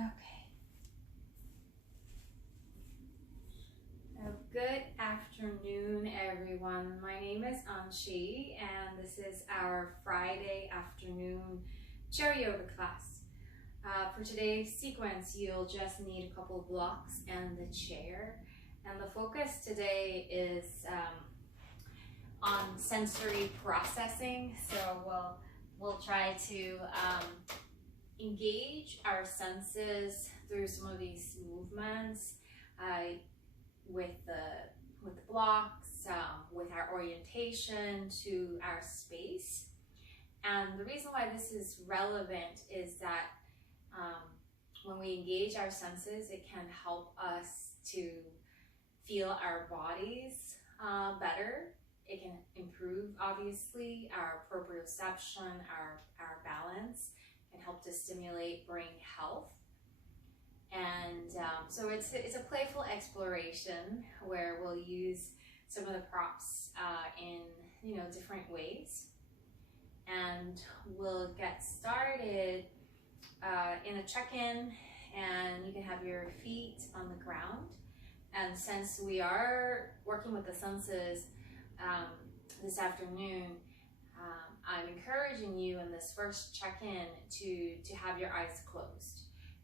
Okay. Good afternoon, everyone. My name is Anshi, and this is our Friday afternoon chair yoga class. For today's sequence, you'll just need a couple of blocks and the chair. And the focus today is on sensory processing. So we'll try to engage our senses through some of these movements with the blocks, with our orientation to our space. And the reason why this is relevant is that when we engage our senses, it can help us to feel our bodies better. It can improve, obviously, our proprioception, our balance, and help to stimulate brain health. And so it's a playful exploration where we'll use some of the props in different ways. And we'll get started in a check-in, and you can have your feet on the ground. And since we are working with the senses this afternoon, I'm encouraging you in this first check-in to have your eyes closed.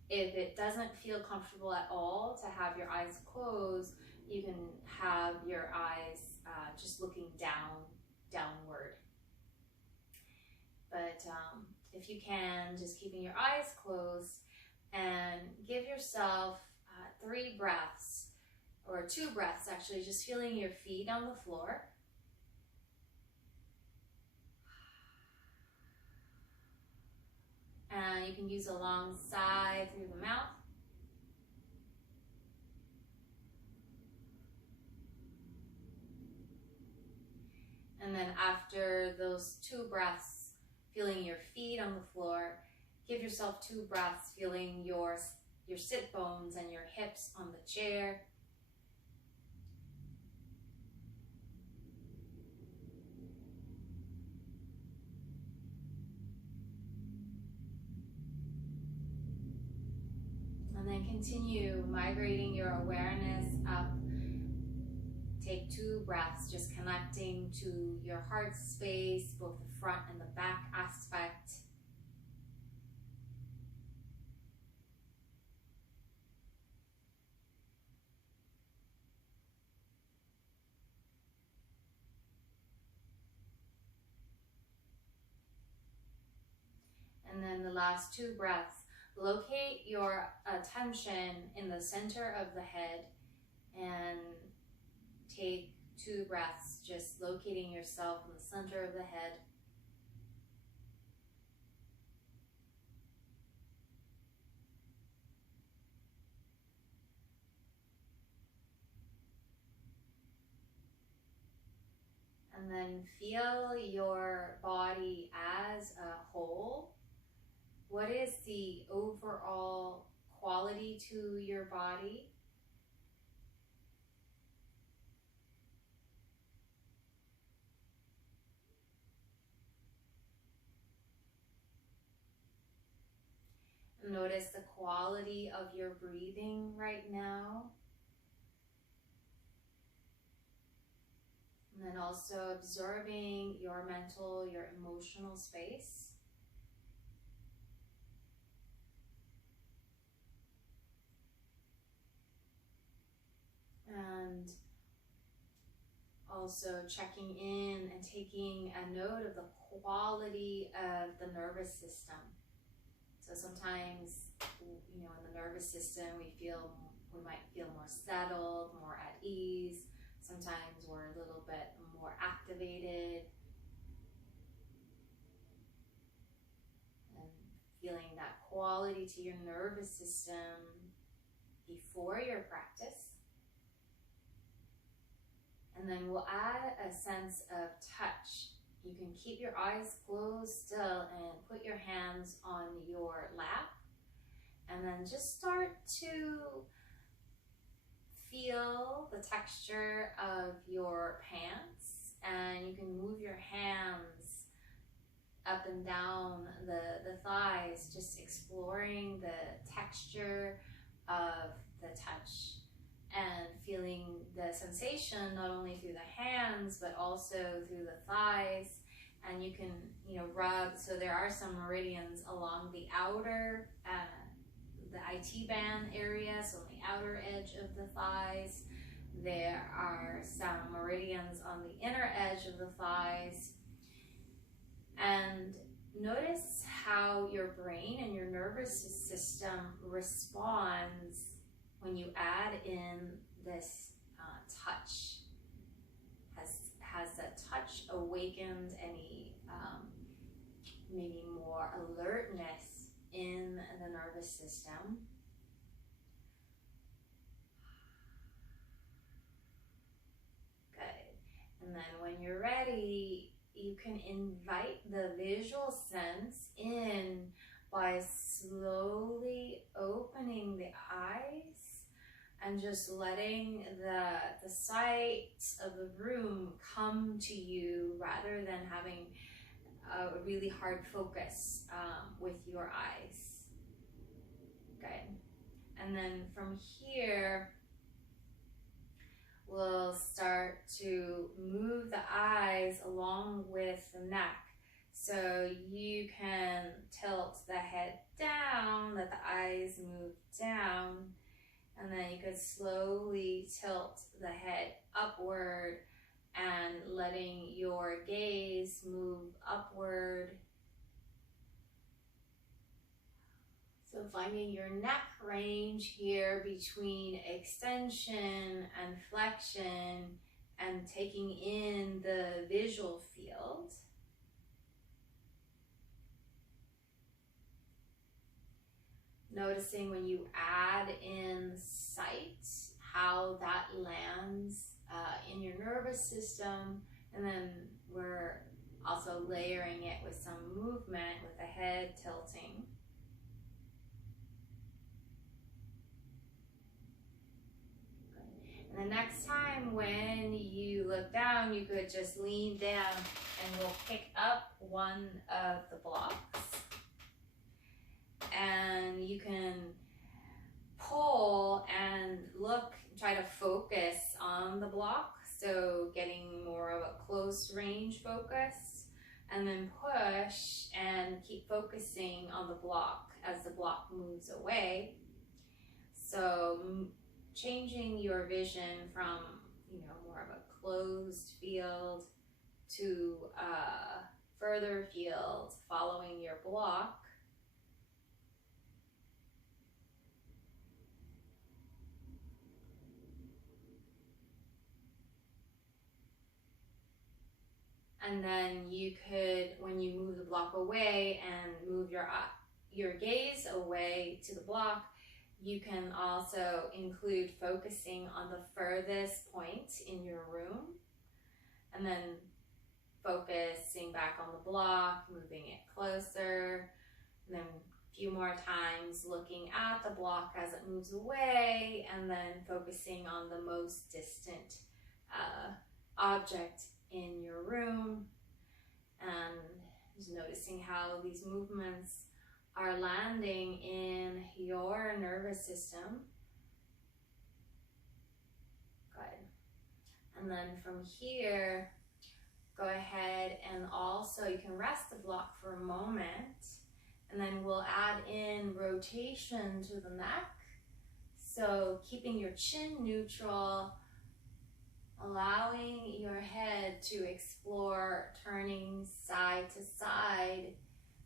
If it doesn't feel comfortable at all to have your eyes closed, you can have your eyes just looking downward. But if you can, just keeping your eyes closed and give yourself 3 breaths, or 2 breaths actually, just feeling your feet on the floor. And you can use a long sigh through the mouth. And then after those 2 breaths, feeling your feet on the floor, give yourself 2 breaths, feeling your sit bones and your hips on the chair. And then continue migrating your awareness up. Take 2 breaths, just connecting to your heart space, both the front and the back aspect. And then the last 2 breaths, locate your attention in the center of the head and take 2 breaths, just locating yourself in the center of the head. And then feel your body as a whole. What is the overall quality to your body? Notice the quality of your breathing right now. And then also observing your mental, your emotional space. And also checking in and taking a note of the quality of the nervous system. So sometimes, in the nervous system, we might feel more settled, more at ease. Sometimes we're a little bit more activated. And feeling that quality to your nervous system before your practice. And then we'll add a sense of touch. You can keep your eyes closed still and put your hands on your lap. And then just start to feel the texture of your pants. And you can move your hands up and down the thighs, just exploring the texture of the touch and feeling the sensation not only through the hands but also through the thighs. And you can, rub. So there are some meridians along the outer, the IT band area, so on the outer edge of the thighs. There are some meridians on the inner edge of the thighs. And notice how your brain and your nervous system responds when you add in this touch. Has that touch awakened any maybe more alertness in the nervous system? Good. And then when you're ready, you can invite the visual sense in by slowly opening the eyes and just letting the sight of the room come to you rather than having a really hard focus with your eyes. Good. And then from here, we'll start to move the eyes along with the neck. So you can tilt the head down, let the eyes move down, and then you could slowly tilt the head upward and letting your gaze move upward. So finding your neck range here between extension and flexion and taking in the visual field. Noticing when you add in sight, how that lands in your nervous system, and then we're also layering it with some movement with the head tilting. And the next time when you look down, you could just lean down and we'll pick up one of the blocks. And you can pull and look, try to focus on the block. So getting more of a close range focus, and then push and keep focusing on the block as the block moves away. So changing your vision from, more of a closed field to a further field following your block. And then you could, when you move the block away and move your gaze away to the block, you can also include focusing on the furthest point in your room, and then focusing back on the block, moving it closer, and then a few more times looking at the block as it moves away, and then focusing on the most distant object in your room, and just noticing how these movements are landing in your nervous system. Good. And then from here, go ahead and also you can rest the block for a moment, and then we'll add in rotation to the neck. So keeping your chin neutral, allowing your head to explore turning side to side.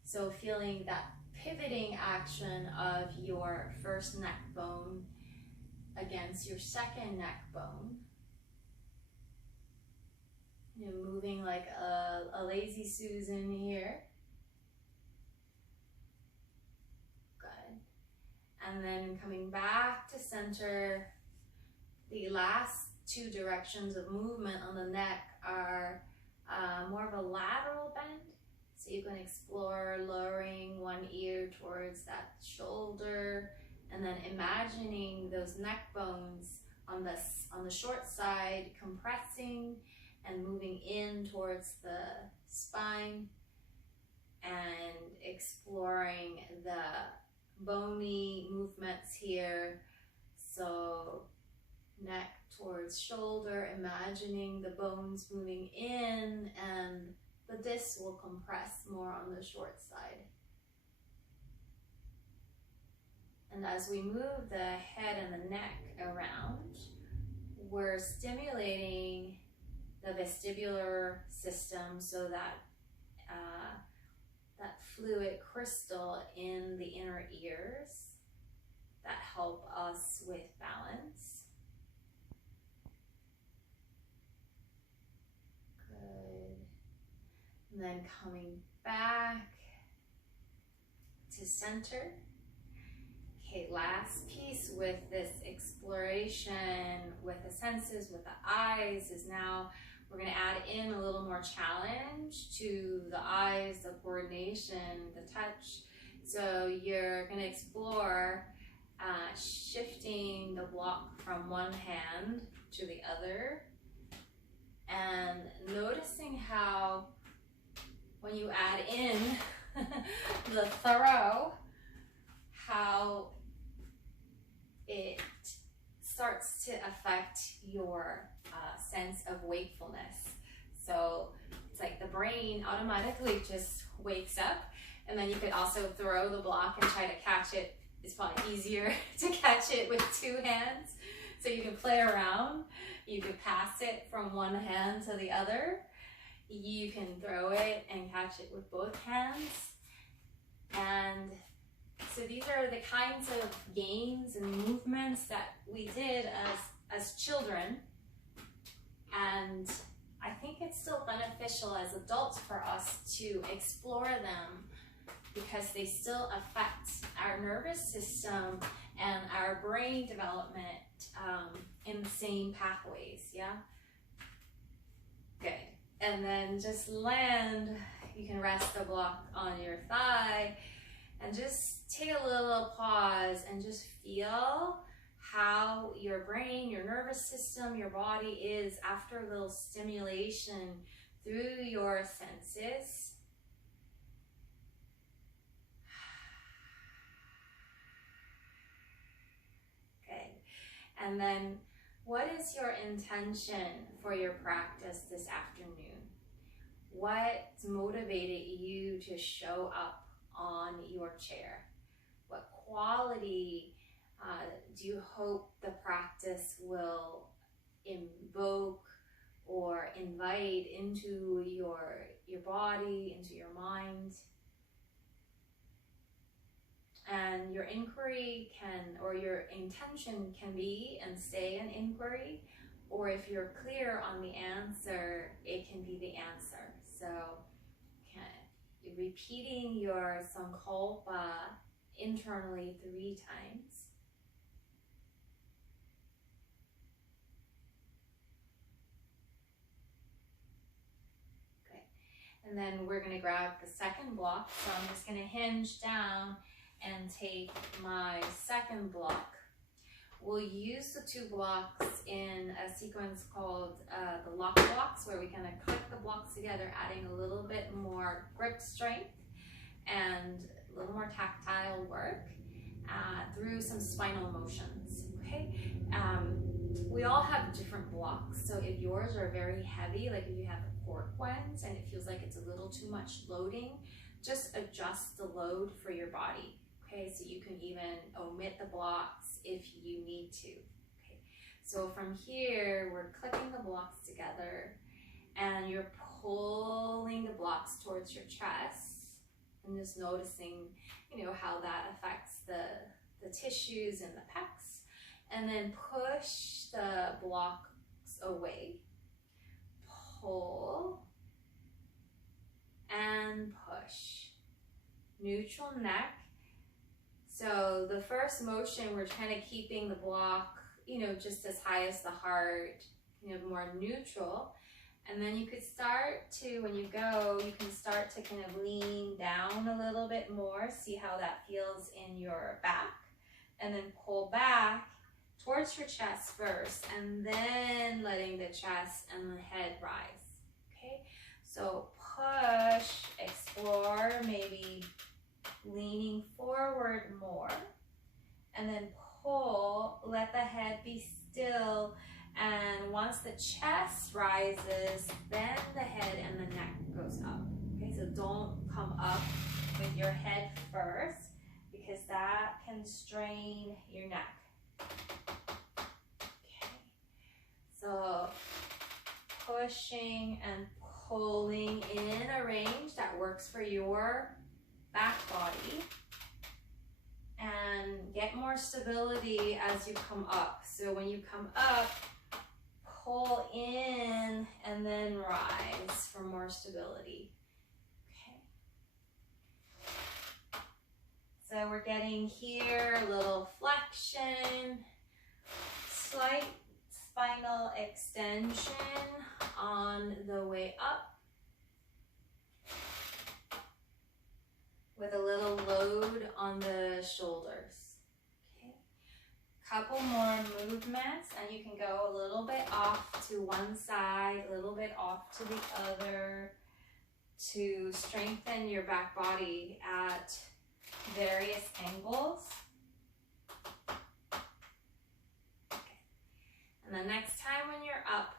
So feeling that pivoting action of your first neck bone against your second neck bone. Moving like a lazy Susan here. Good. And then coming back to center. The last two directions of movement on the neck are more of a lateral bend. So you can explore lowering one ear towards that shoulder, and then imagining those neck bones on the short side compressing and moving in towards the spine. and exploring the bony movements here. So neck towards shoulder, imagining the bones moving in, and the disc will compress more on the short side. And as we move the head and the neck around, we're stimulating the vestibular system so that that fluid crystal in the inner ears that help us with balance. Good. And then coming back to center. Okay, last piece with this exploration with the senses, with the eyes, is now we're going to add in a little more challenge to the eyes, the coordination, the touch. So you're going to explore shifting the block from one hand to the other and noticing how when you add in the throw, how it starts to affect your sense of wakefulness. So it's like the brain automatically just wakes up, and then you could also throw the block and try to catch it. It's probably easier to catch it with two hands. So you can play around. You could pass it from one hand to the other. You can throw it and catch it with both hands. And so these are the kinds of games and movements that we did as children. And I think it's still beneficial as adults for us to explore them because they still affect our nervous system and our brain development in the same pathways, yeah? Good. And then just land. You can rest the block on your thigh and just take a little pause and just feel how your brain, your nervous system, your body is after a little stimulation through your senses. Good. And then what is your intention for your practice this afternoon? What motivated you to show up on your chair? What quality do you hope the practice will invoke or invite into your body, into your mind? And your inquiry can, or your intention can be and stay an inquiry, or if you're clear on the answer, it can be the answer. So repeating your sankalpa internally 3 times. Good. And then we're going to grab the second block. So I'm just going to hinge down and take my second block. We'll use the 2 blocks in a sequence called the lock blocks, where we kind of click the blocks together, adding a little bit more grip strength and a little more tactile work through some spinal motions, okay? We all have different blocks, so if yours are very heavy, like if you have the cork ones and it feels like it's a little too much loading, just adjust the load for your body. Okay, so you can even omit the blocks if you need to. Okay, so from here, we're clicking the blocks together and you're pulling the blocks towards your chest and just noticing, you know, how that affects the tissues and the pecs. And then push the blocks away. Pull and push. Neutral neck. So the first motion, we're kind of keeping the block, you know, just as high as the heart, you know, more neutral. And then you could start to, when you go, you can start to kind of lean down a little bit more, see how that feels in your back. And then pull back towards your chest first, and then letting the chest and the head rise. Okay, so push, explore, maybe leaning forward more, and then pull, let the head be still, and once the chest rises, then the head and the neck goes up. Okay, so don't come up with your head first because that can strain your neck. Okay, so pushing and pulling in a range that works for your back body, and get more stability as you come up. So when you come up, pull in and then rise for more stability. Okay. So we're getting here a little flexion, slight spinal extension on the way up, with a little load on the shoulders. Okay. Couple more movements, and you can go a little bit off to one side, a little bit off to the other, to strengthen your back body at various angles. Okay. And the next time when you're up,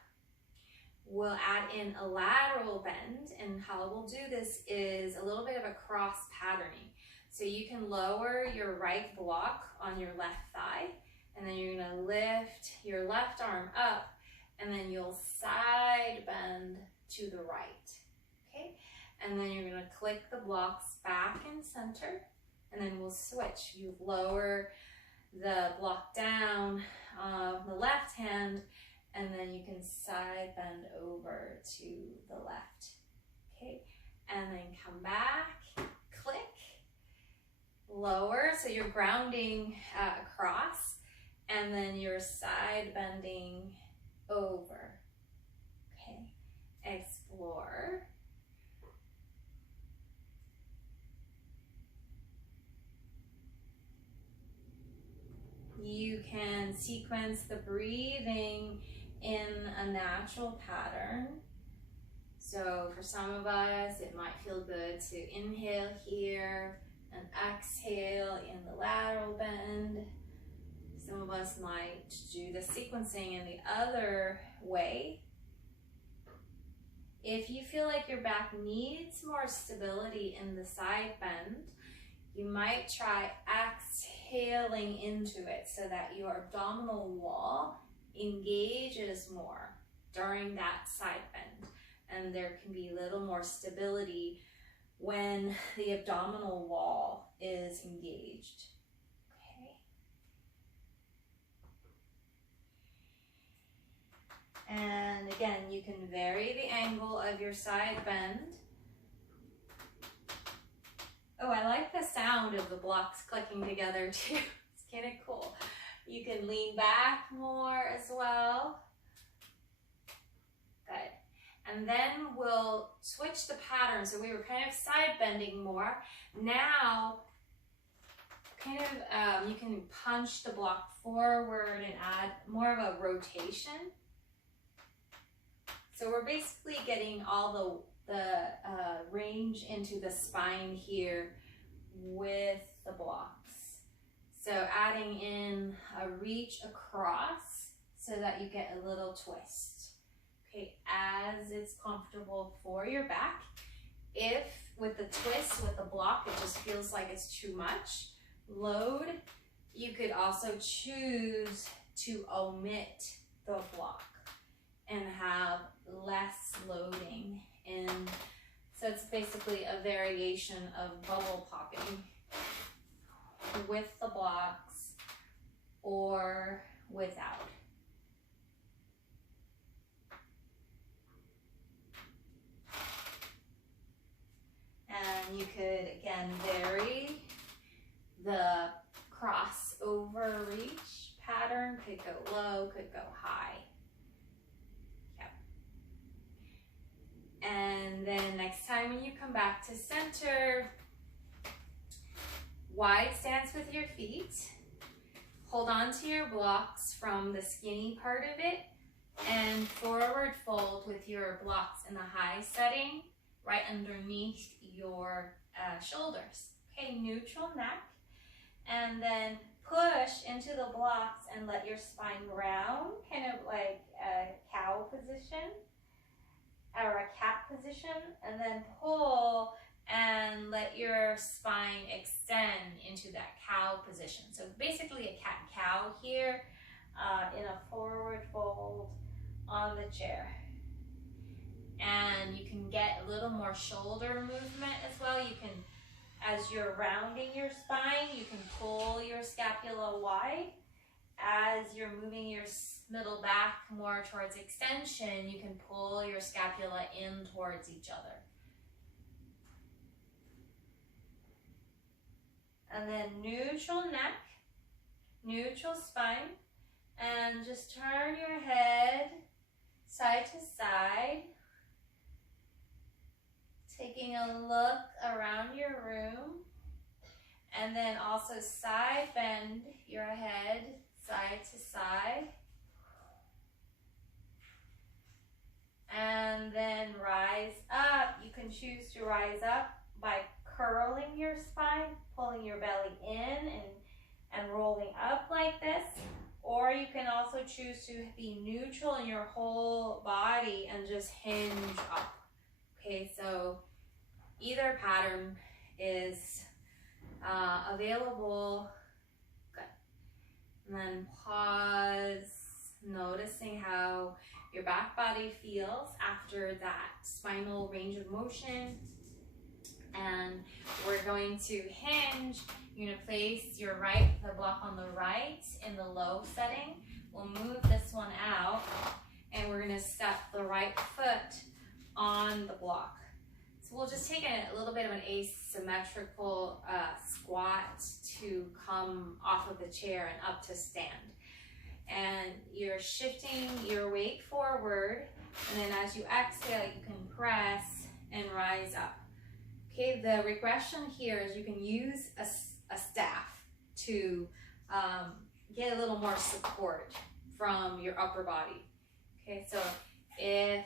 we'll add in a lateral bend, and how we'll do this is a little bit of a cross patterning. So you can lower your right block on your left thigh, and then you're gonna lift your left arm up, and then you'll side bend to the right, okay? And then you're gonna click the blocks back and center, and then we'll switch. You lower the block down the left hand, and then you can side bend over to the left, okay? And then come back, click, lower, so you're grounding across, and then you're side bending over, okay? Explore. You can sequence the breathing in a natural pattern. So for some of us, it might feel good to inhale here and exhale in the lateral bend. Some of us might do the sequencing in the other way. If you feel like your back needs more stability in the side bend, you might try exhaling into it so that your abdominal wall engages more during that side bend, and there can be a little more stability when the abdominal wall is engaged. Okay. And again, you can vary the angle of your side bend. Oh, I like the sound of the blocks clicking together too. It's kind of cool. You can lean back more as well. Good. And then we'll switch the pattern. So we were kind of side bending more. Now, kind of, you can punch the block forward and add more of a rotation. So we're basically getting all the range into the spine here with the blocks. So adding in a reach across so that you get a little twist. Okay, as it's comfortable for your back. If with the twist, with the block, it just feels like it's too much load, you could also choose to omit the block and have less loading in. So it's basically a variation of bubble popping with the blocks or without. And you could, again, vary the crossover reach pattern. Could go low, could go high. Yep. And then next time when you come back to center, wide stance with your feet. Hold on to your blocks from the skinny part of it, and forward fold with your blocks in the high setting right underneath your shoulders. Okay, neutral neck. And then push into the blocks and let your spine round, kind of like a cow position or a cat position, and then pull and let your spine extend into that cow position. So basically a cat-cow here in a forward fold on the chair. And you can get a little more shoulder movement as well. You can, as you're rounding your spine, you can pull your scapula wide. As you're moving your middle back more towards extension, you can pull your scapula in towards each other. And then neutral neck, neutral spine, and just turn your head side to side, taking a look around your room, and then also side bend your head side to side, and then rise up. You can choose to rise up by curling your spine, pulling your belly in and rolling up like this, or you can also choose to be neutral in your whole body and just hinge up. Okay, so either pattern is available. Good. And then pause, noticing how your back body feels after that spinal range of motion. And we're going to hinge. You're going to place the block on the right in the low setting. We'll move this one out, and we're going to step the right foot on the block. So we'll just take a little bit of an asymmetrical squat to come off of the chair and up to stand. And you're shifting your weight forward, and then as you exhale, you can press and rise up. Okay, the regression here is you can use a staff to get a little more support from your upper body. Okay, so if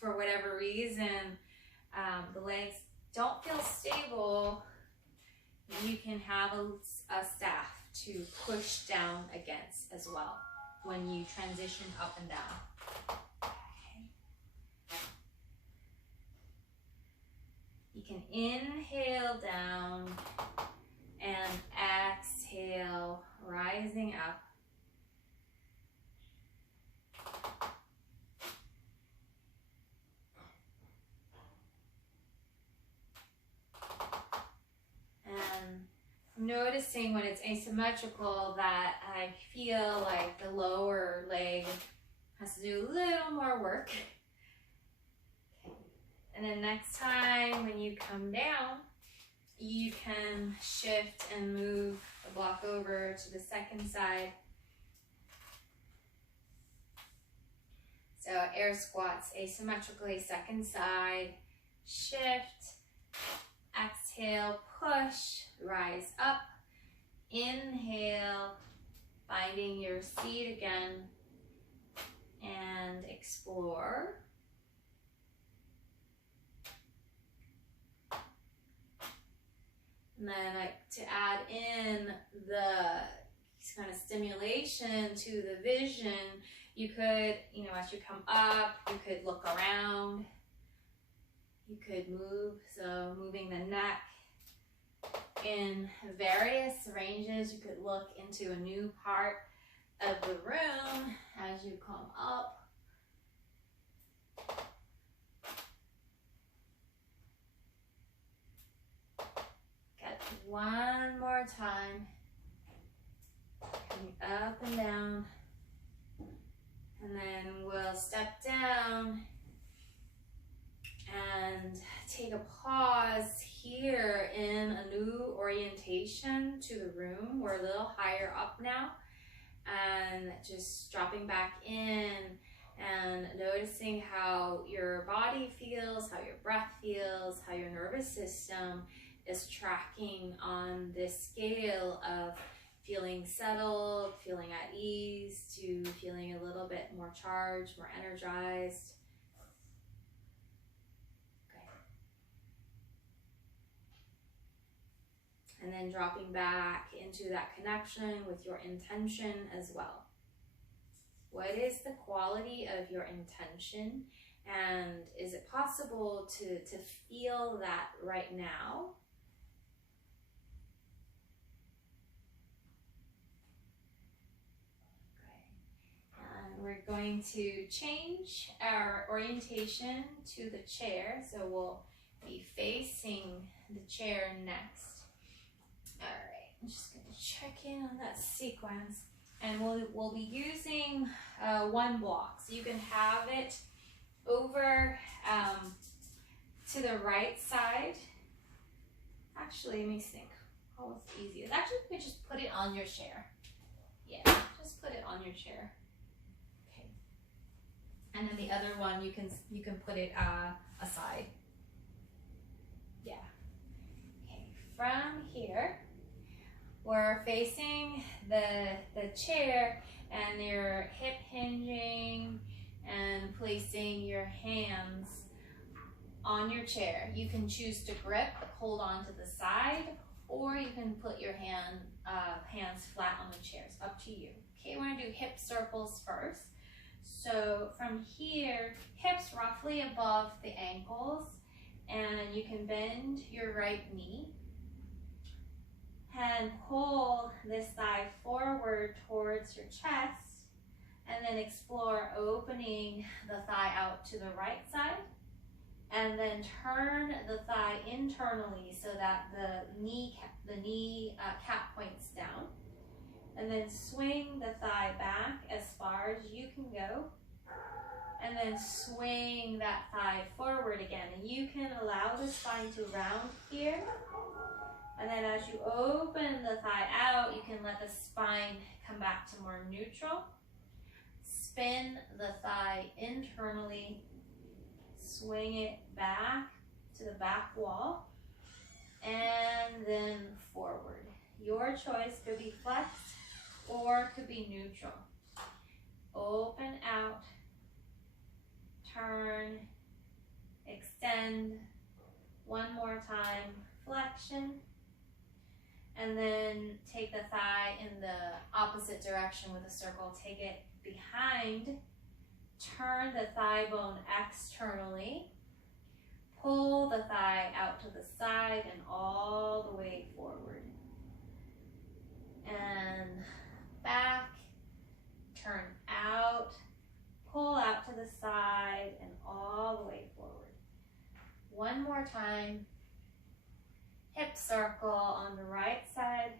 for whatever reason the legs don't feel stable, you can have a staff to push down against as well when you transition up and down. You can inhale down and exhale, rising up. And noticing when it's asymmetrical that I feel like the lower leg has to do a little more work. And then next time when you come down, you can shift and move the block over to the second side. So air squats asymmetrically, second side, shift, exhale, push, rise up, inhale, finding your seat again, and explore. And then I like to add in the kind of stimulation to the vision. You could, as you come up, you could look around. You could move, so moving the neck in various ranges. You could look into a new part of the room as you come up. One more time, coming up and down, and then we'll step down and take a pause here in a new orientation to the room. We're a little higher up now, and just dropping back in and noticing how your body feels, how your breath feels, how your nervous system is tracking on this scale of feeling settled, feeling at ease, to feeling a little bit more charged, more energized. Okay. And then dropping back into that connection with your intention as well. What is the quality of your intention? And is it possible to feel that right now? And we're going to change our orientation to the chair. So we'll be facing the chair next. All right, I'm just going to check in on that sequence. And we'll be using one block. So you can have it over to the right side. Actually, let me think. Oh, it's easiest. Actually, you could just put it on your chair. Yeah, just put it on your chair. Okay. And then the other one, you can put it aside. Yeah. Okay. From here, we're facing the chair, and you're hip hinging and placing your hands on your chair. You can choose to grip, hold on to the side, or you can put your hands flat on the chair. It's up to you. Okay, we're gonna do hip circles first. So from here, hips roughly above the ankles, and you can bend your right knee and pull this thigh forward towards your chest, and then explore opening the thigh out to the right side, and then turn the thigh internally so that the knee cap points down, and then swing the thigh back as far as you can go, and then swing that thigh forward again. And you can allow the spine to round here. And then as you open the thigh out, you can let the spine come back to more neutral. Spin the thigh internally, swing it back to the back wall, and then forward. Your choice could be flexed or could be neutral. Open out, turn, extend, one more time, flexion, and then take the thigh in the opposite direction with a circle. Take it behind, turn the thigh bone externally, pull the thigh out to the side and all the way forward. And back, turn out, pull out to the side and all the way forward. One more time. Hip circle on the right side,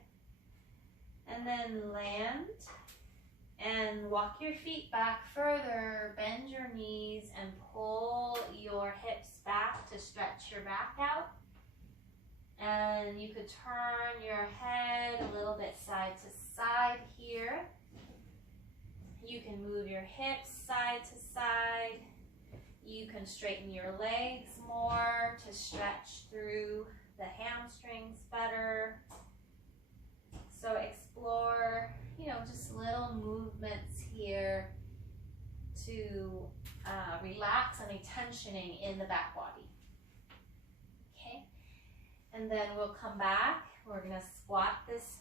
and then land and walk your feet back further, bend your knees and pull your hips back to stretch your back out. And you could turn your head a little bit side to side here. You can move your hips side to side. You can straighten your legs more to stretch through the hamstrings better. So explore, just little movements here to relax any tensioning in the back body. Okay, and then we'll come back. We're gonna squat this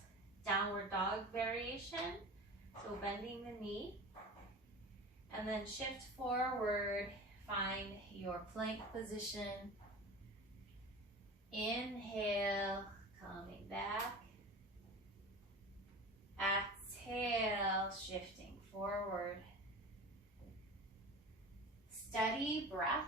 downward dog variation. So bending the knee, and then shift forward, find your plank position. Inhale, coming back. Exhale, shifting forward. Steady breath.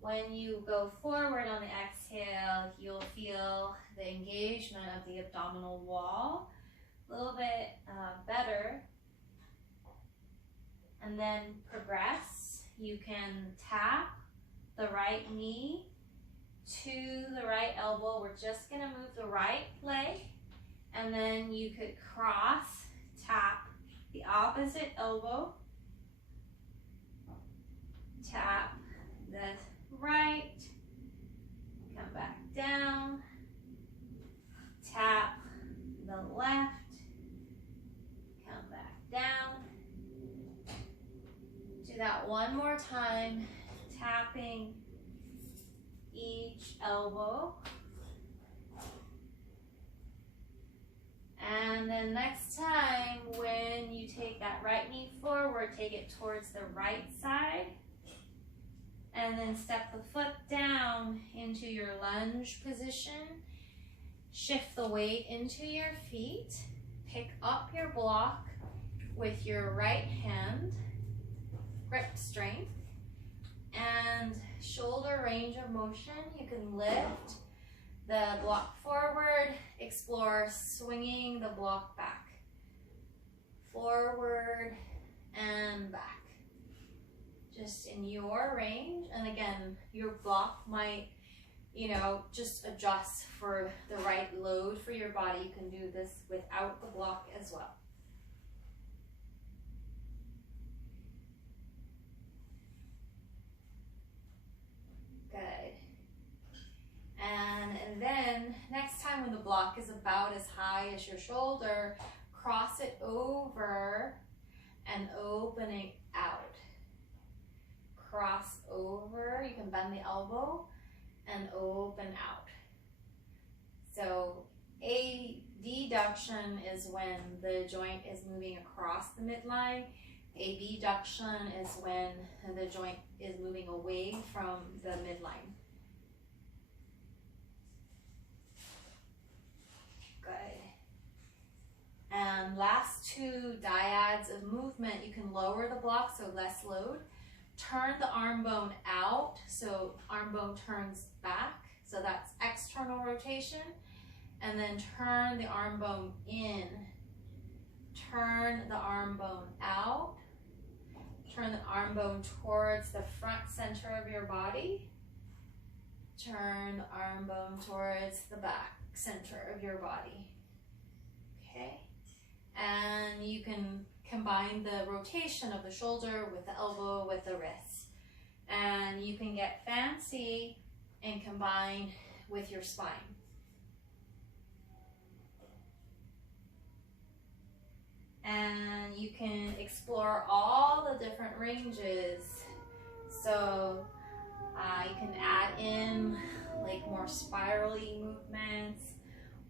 When you go forward on the exhale, you'll feel the engagement of the abdominal wall a little bit better. And then progress. You can tap the right knee to the right elbow. We're just gonna move the right leg, and then you could cross, tap the opposite elbow, tap the right, come back down, tap the left, come back down. Do that one more time, tapping each elbow then next time when you take that right knee forward, take it towards the right side. And then step the foot down into your lunge position. Shift the weight into your feet. Pick up your block with your right hand. Grip strength. And shoulder range of motion. You can lift the block forward. Explore swinging the block back. Forward and back. Just in your range. And again, your block might, just adjust for the right load for your body. You can do this without the block as well. Good. And then next time when the block is about as high as your shoulder, cross it over and open it out. Cross over, you can bend the elbow and open out. So adduction is when the joint is moving across the midline. Abduction is when the joint is moving away from the midline. Good. And last two dyads of movement, you can lower the block, so less load. Turn the arm bone out, so arm bone turns back, so that's external rotation. And then turn the arm bone in. Turn the arm bone out. Turn the arm bone towards the front center of your body. Turn the arm bone towards the back center of your body. Okay? And you can combine the rotation of the shoulder with the elbow with the wrist. And you can get fancy and combine with your spine. And you can explore all the different ranges. So you can add in like more spirally movements,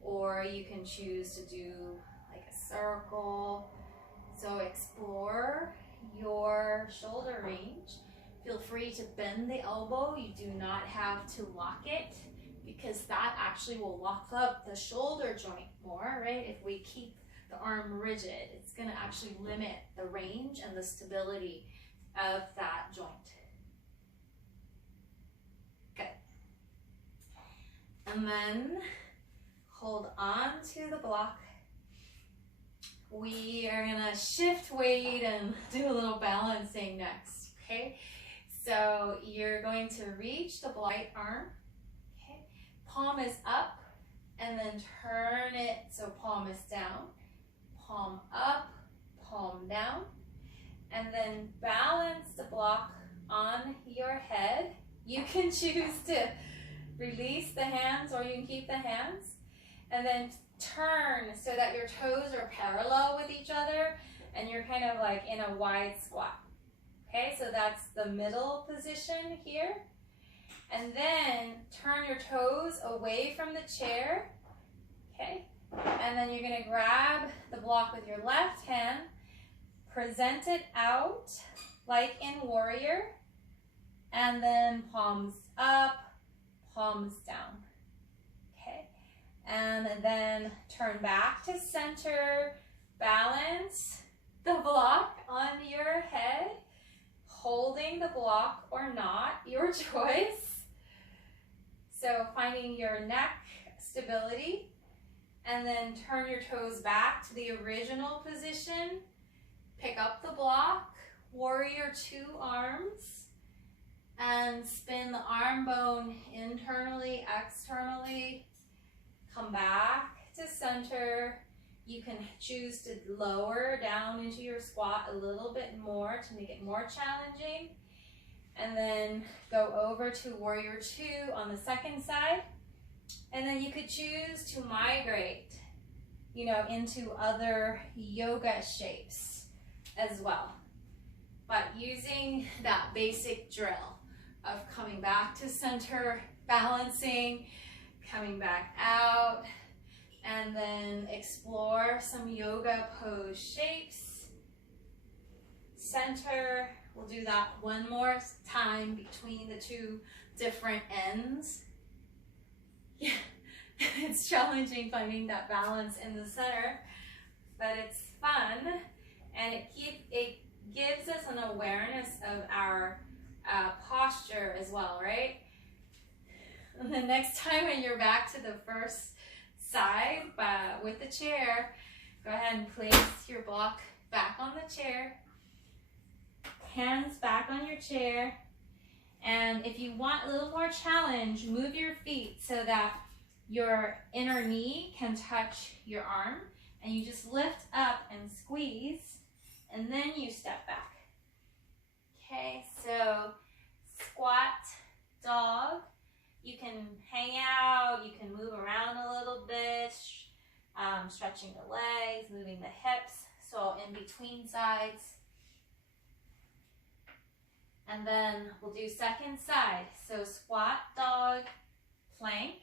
or you can choose to do like a circle. So explore your shoulder range. Feel free to bend the elbow. You do not have to lock it, because that actually will lock up the shoulder joint more, right? If we keep the arm rigid, it's going to actually limit the range and the stability of that joint. Good. And then hold on to the block. We are going to shift weight and do a little balancing next, okay? So you're going to reach the right arm, okay? Palm is up, and then turn it so palm is down. Palm up, palm down, and then balance the block on your head. You can choose to release the hands, or you can keep the hands, and then turn so that your toes are parallel with each other and you're kind of like in a wide squat. Okay, so that's the middle position here. And then turn your toes away from the chair. Okay. And then you're going to grab the block with your left hand, present it out like in warrior, and then palms up, palms down. Okay, and then turn back to center, balance the block on your head, holding the block or not, your choice. So finding your neck stability. And then turn your toes back to the original position. Pick up the block, warrior two arms, and spin the arm bone internally, externally. Come back to center. You can choose to lower down into your squat a little bit more to make it more challenging. And then go over to warrior two on the second side. And then you could choose to migrate, into other yoga shapes as well. But using that basic drill of coming back to center, balancing, coming back out, and then explore some yoga pose shapes. Center, we'll do that one more time between the two different ends. Yeah, it's challenging finding that balance in the center, but it's fun, and it gives us an awareness of our posture as well, right? And the next time when you're back to the first side with the chair, go ahead and place your block back on the chair, hands back on your chair, and if you want a little more challenge, move your feet so that your inner knee can touch your arm, and you just lift up and squeeze, and then you step back. Okay, so squat, dog. You can hang out, you can move around a little bit, stretching the legs, moving the hips, so in between sides. And then we'll do second side. So squat, dog, plank.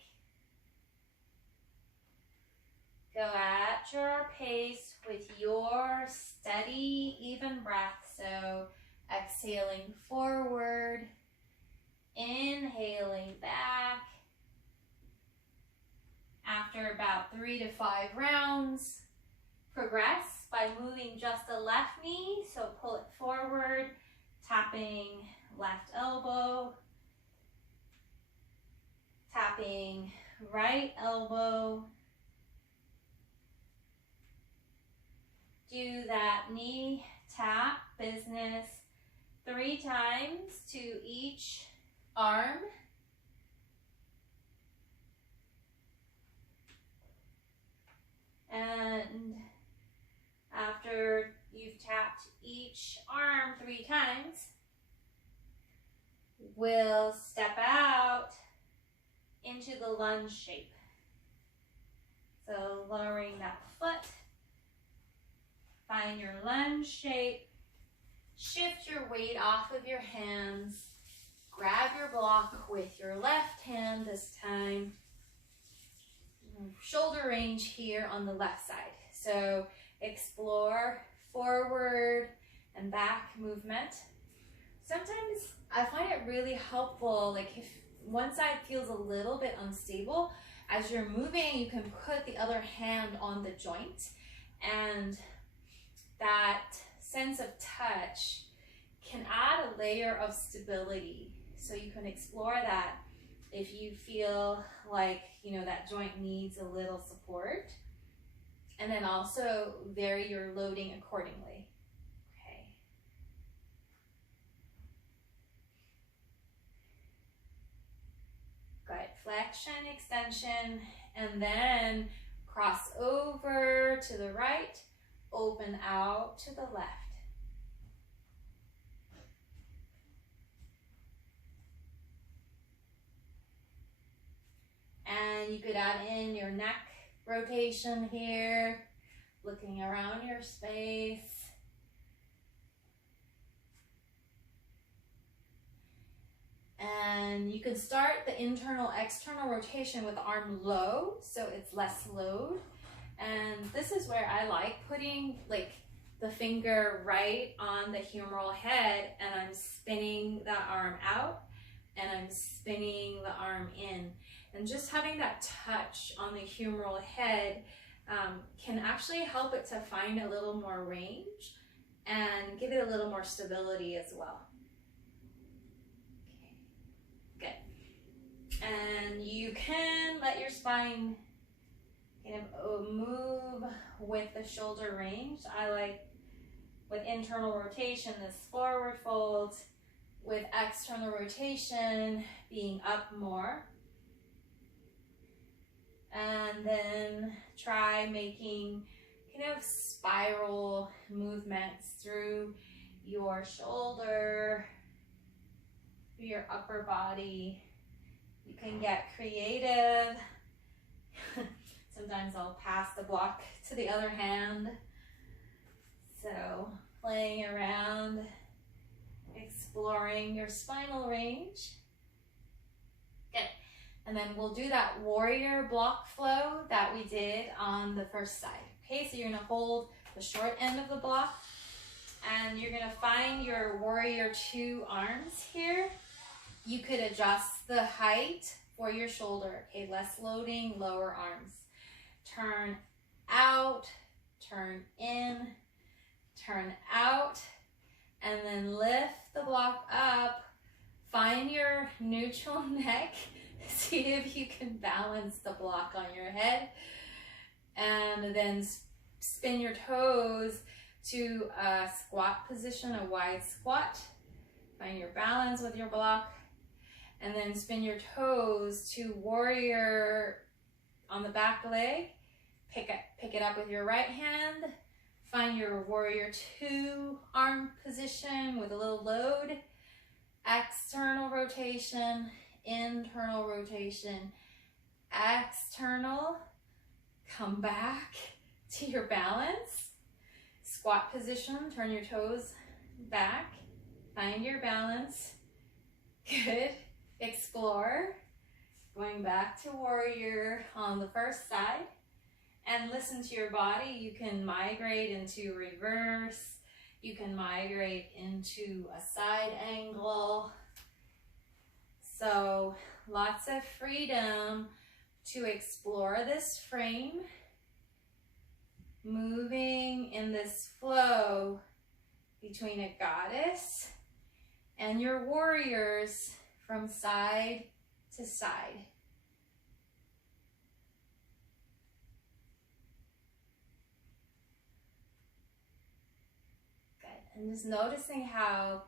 Go at your pace with your steady, even breath. So exhaling forward, inhaling back. After about 3 to 5 rounds, progress by moving just the left knee. So pull it forward, tapping left elbow, tapping right elbow. Do that knee tap business 3 times to each arm. And after you've tapped each arm 3 times, we'll step out into the lunge shape. So lowering that foot, find your lunge shape, shift your weight off of your hands, grab your block with your left hand this time. Shoulder range here on the left side. So explore forward and back movement. Sometimes I find it really helpful, like if one side feels a little bit unstable, as you're moving, you can put the other hand on the joint, and that sense of touch can add a layer of stability. So you can explore that if you feel like, you know, that joint needs a little support, and then also vary your loading accordingly. Okay. Good. Flexion, extension, and then cross over to the right, open out to the left. And you could add in your neck rotation here, looking around your space. And you can start the internal external rotation with the arm low, so it's less load. And this is where I like putting like the finger right on the humeral head, and I'm spinning the arm out and I'm spinning the arm in. And just having that touch on the humeral head can actually help it to find a little more range and give it a little more stability as well. Okay, good. And you can let your spine kind of move with the shoulder range. I like with internal rotation, this forward fold, with external rotation being up more. And then try making kind of spiral movements through your shoulder, through your upper body. You can get creative. Sometimes I'll pass the block to the other hand. So playing around, exploring your spinal range. Good. And then we'll do that warrior block flow that we did on the first side. Okay, so you're gonna hold the short end of the block and you're gonna find your warrior 2 arms here. You could adjust the height for your shoulder. Okay, less loading, lower arms. Turn out, turn in, turn out, and then lift the block up. Find your neutral neck. See if you can balance the block on your head. And then spin your toes to a squat position, a wide squat. Find your balance with your block. And then spin your toes to warrior on the back leg. Pick it up with your right hand. Find your warrior 2 arm position with a little load. External rotation, internal rotation, external. Come back to your balance. Squat position, turn your toes back. Find your balance. Good. Explore. Going back to warrior on the first side. And listen to your body. You can migrate into reverse. You can migrate into a side angle. So lots of freedom to explore this frame. Moving in this flow between a goddess and your warriors from side to side. And just noticing how,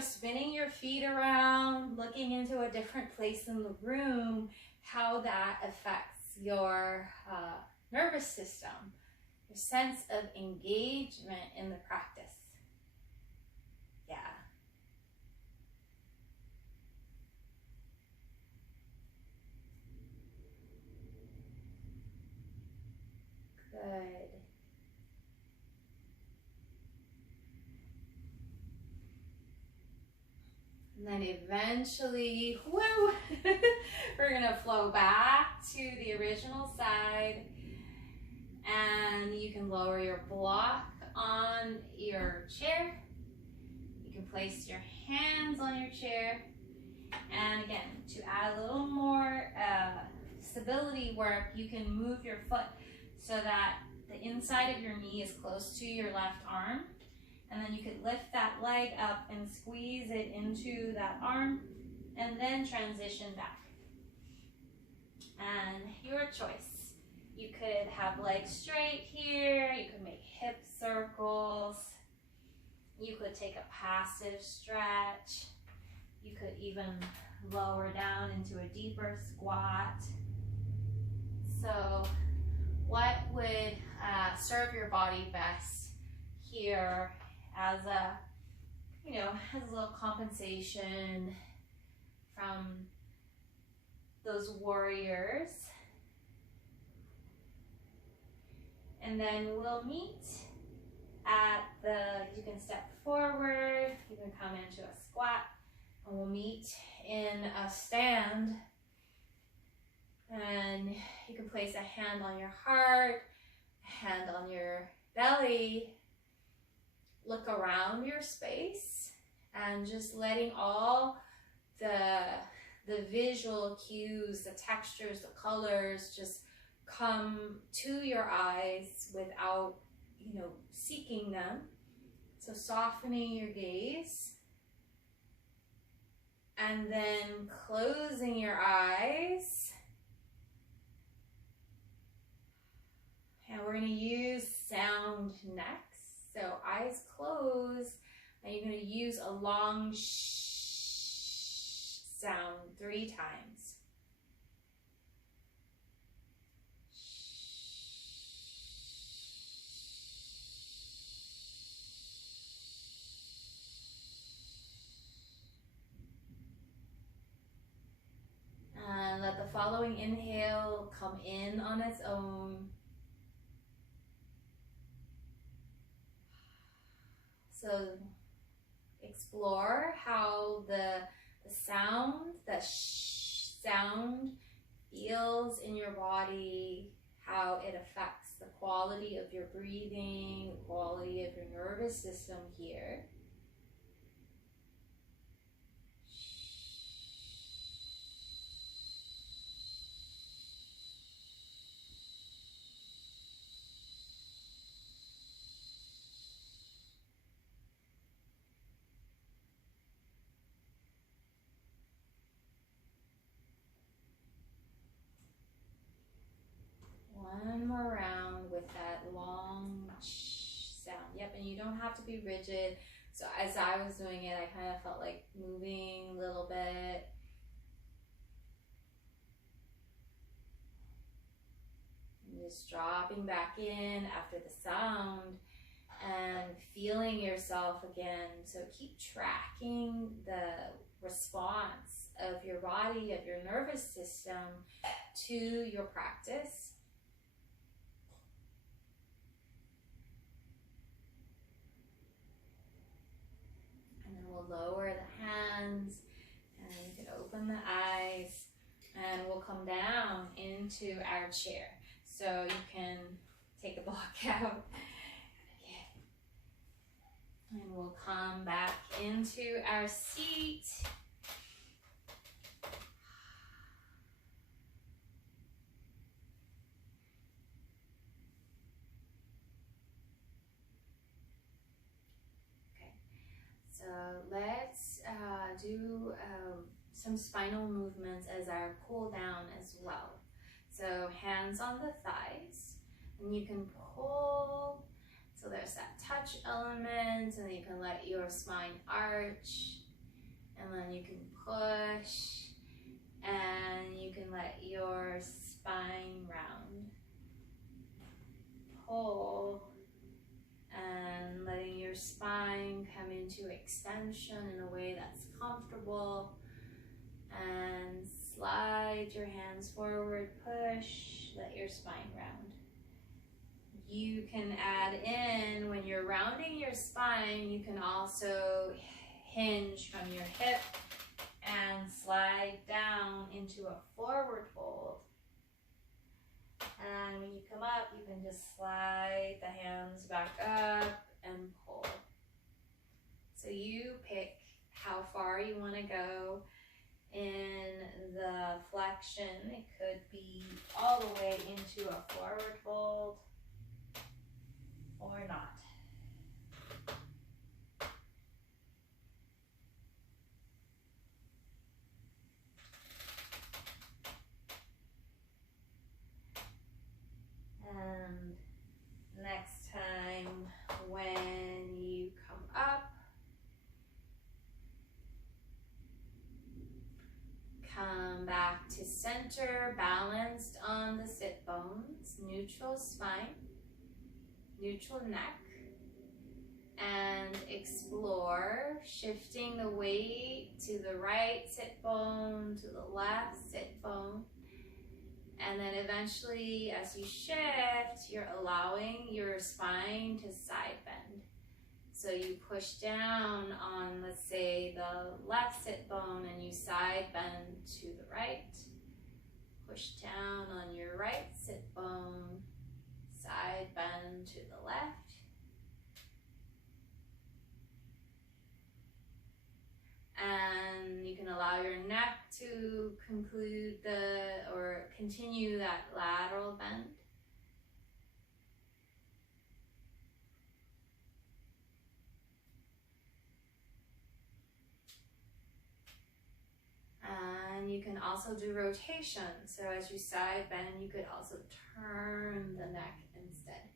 spinning your feet around, looking into a different place in the room, how that affects your nervous system, your sense of engagement in the practice. Yeah. Good. And then eventually, whoa, we're gonna flow back to the original side, and you can lower your block on your chair. You can place your hands on your chair. And again, to add a little more stability work, you can move your foot so that the inside of your knee is close to your left arm. And then you could lift that leg up and squeeze it into that arm and then transition back. And your choice. You could have legs straight here. You could make hip circles. You could take a passive stretch. You could even lower down into a deeper squat. So what would serve your body best here as a, as a little compensation from those warriors. And then we'll meet at you can step forward, you can come into a squat, and we'll meet in a stand. And you can place a hand on your heart, a hand on your belly. Look around your space and just letting all the visual cues, the textures, the colors just come to your eyes without, seeking them. So softening your gaze and then closing your eyes. And we're going to use sound next. So eyes closed, and you're going to use a long shh sound 3 times. And let the following inhale come in on its own. So explore how the sound, the shh sound feels in your body, how it affects the quality of your breathing, the quality of your nervous system here. One more round with that long sound. Yep, and you don't have to be rigid. So as I was doing it, I kind of felt like moving a little bit. And just dropping back in after the sound and feeling yourself again. So keep tracking the response of your body, of your nervous system to your practice. And then we'll lower the hands and you can open the eyes and we'll come down into our chair. So you can take a block out. And we'll come back into our seat. Okay, so let's do some spinal movements as our cool down as well. So hands on the thighs, and you can pull. So there's that touch element, and you can let your spine arch, and then you can push, and you can let your spine round. Pull, and letting your spine come into extension in a way that's comfortable, and slide your hands forward, push, let your spine round. You can add in, when you're rounding your spine, you can also hinge from your hip and slide down into a forward fold. And when you come up, you can just slide the hands back up and pull. So you pick how far you want to go in the flexion. It could be all the way into a forward fold, or not. And next time when you come up, come back to center, balanced on the sit bones, neutral spine, neutral neck, and explore shifting the weight to the right sit bone, to the left sit bone, and then eventually as you shift, you're allowing your spine to side bend. So you push down on, let's say, the left sit bone and you side bend to the right. Push down on your right sit bone, side bend to the left. And you can allow your neck to continue that lateral bend. And you can also do rotation. So as you side bend, you could also turn the neck instead.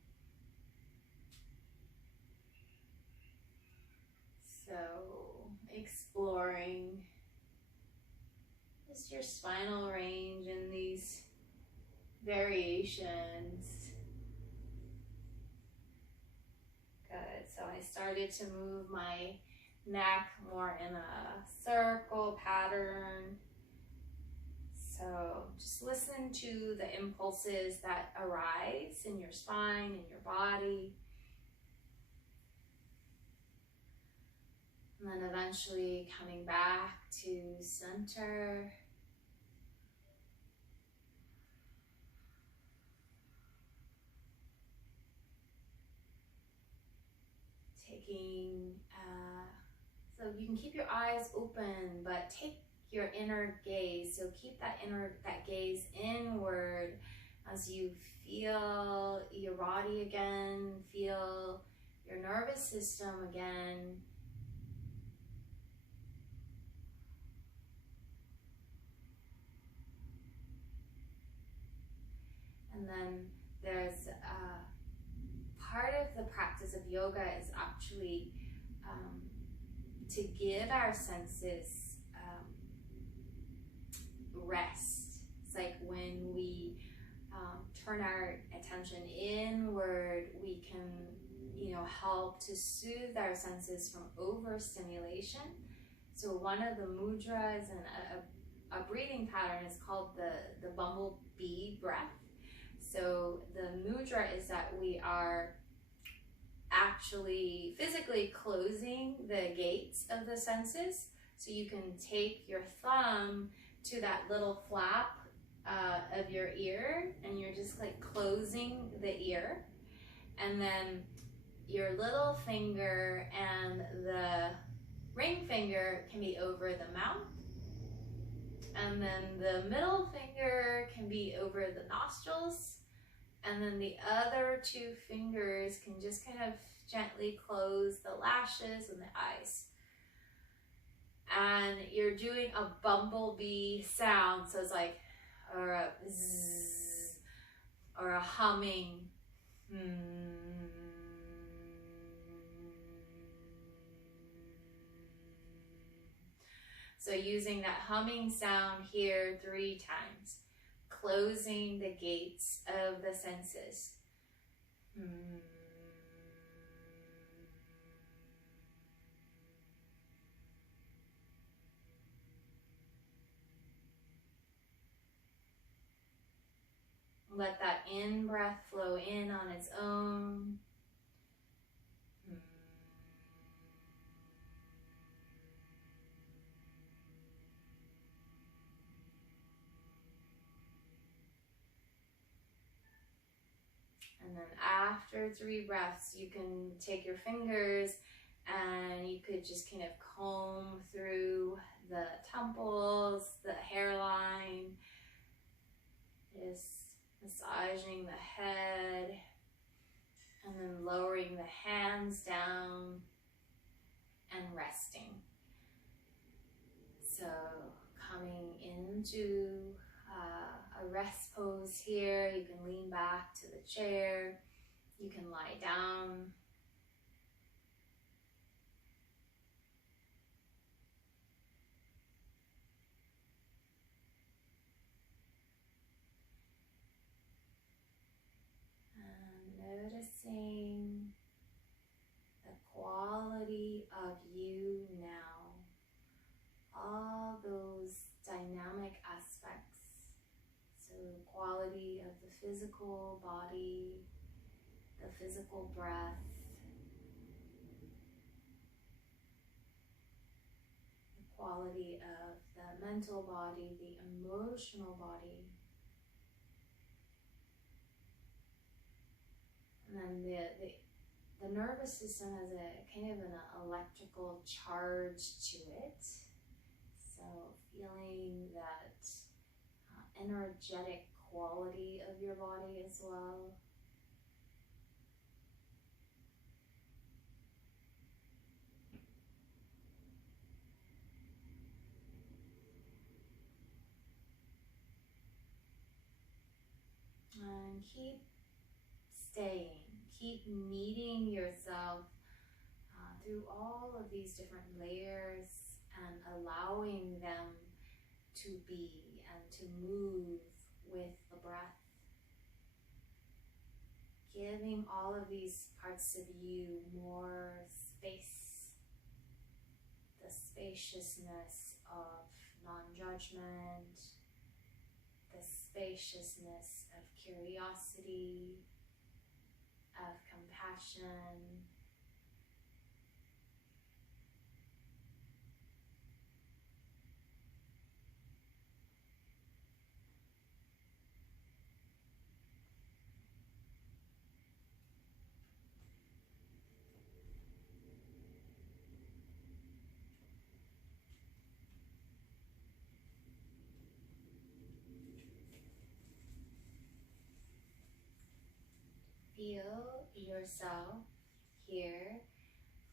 So exploring just your spinal range in these variations. Good. So I started to move my neck more in a circle pattern. So just listen to the impulses that arise in your spine, in your body. And then eventually coming back to center. looking. So you can keep your eyes open, but take your inner gaze. So keep that gaze inward as you feel your body again, feel your nervous system again. And then there's part of the practice of yoga is actually to give our senses rest. It's like when we turn our attention inward, we can, help to soothe our senses from overstimulation. So one of the mudras and a breathing pattern is called the bumblebee breath. So the mudra is that we are actually physically closing the gates of the senses. So you can take your thumb to that little flap of your ear, and you're just like closing the ear. And then your little finger and the ring finger can be over the mouth. And then the middle finger can be over the nostrils. And then the other two fingers can just kind of gently close the lashes and the eyes. And you're doing a bumblebee sound. So it's like, or a zzz, or a humming. So using that humming sound here 3 times, closing the gates of the senses. Let that in-breath flow in on its own. And then after 3 breaths, you can take your fingers and you could just kind of comb through the temples, the hairline, just massaging the head, and then lowering the hands down and resting. So coming into a rest pose here. You can lean back to the chair. You can lie down. And noticing the quality of you now. All those dynamic aspects. So the quality of the physical body, the physical breath, the quality of the mental body, the emotional body, and then the nervous system has a kind of an electrical charge to it. So feeling that energetic quality of your body as well. And keep staying, keep meeting yourself through all of these different layers and allowing them to be and to move with the breath. Giving all of these parts of you more space, the spaciousness of non-judgment, the spaciousness of curiosity, of compassion. feel yourself here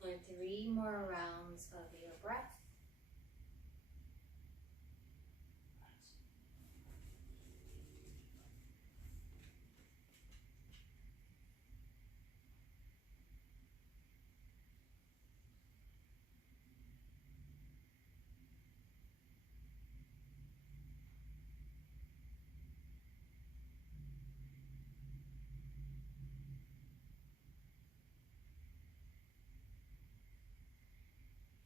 for 3 more rounds of your breath.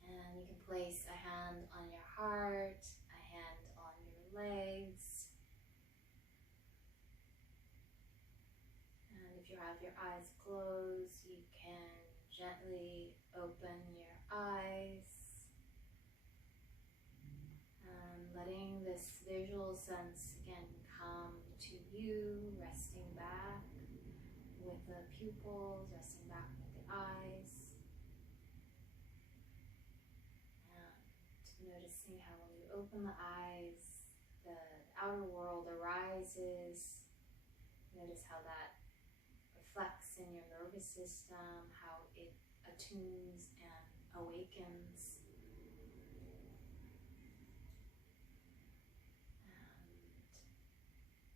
And you can place a hand on your heart, a hand on your legs. And if you have your eyes closed, you can gently open your eyes. And letting this visual sense again come to you, resting back with the pupils, resting back with the eyes. And noticing how when you open the eyes, the outer world arises. Notice how that reflects in your nervous system, how it attunes and awakens.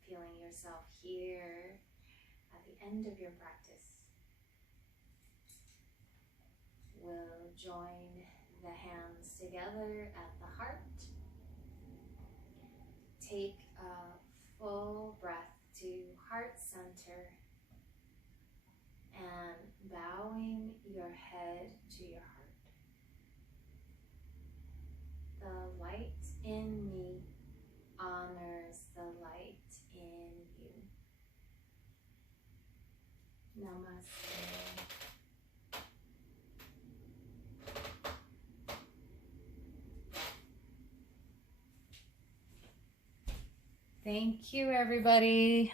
Feeling yourself here at the end of your practice. We'll join the hands together at the heart. Take a full breath to heart center and bowing your head to your heart. The light in me honors the light in you. Namaste. Thank you, everybody.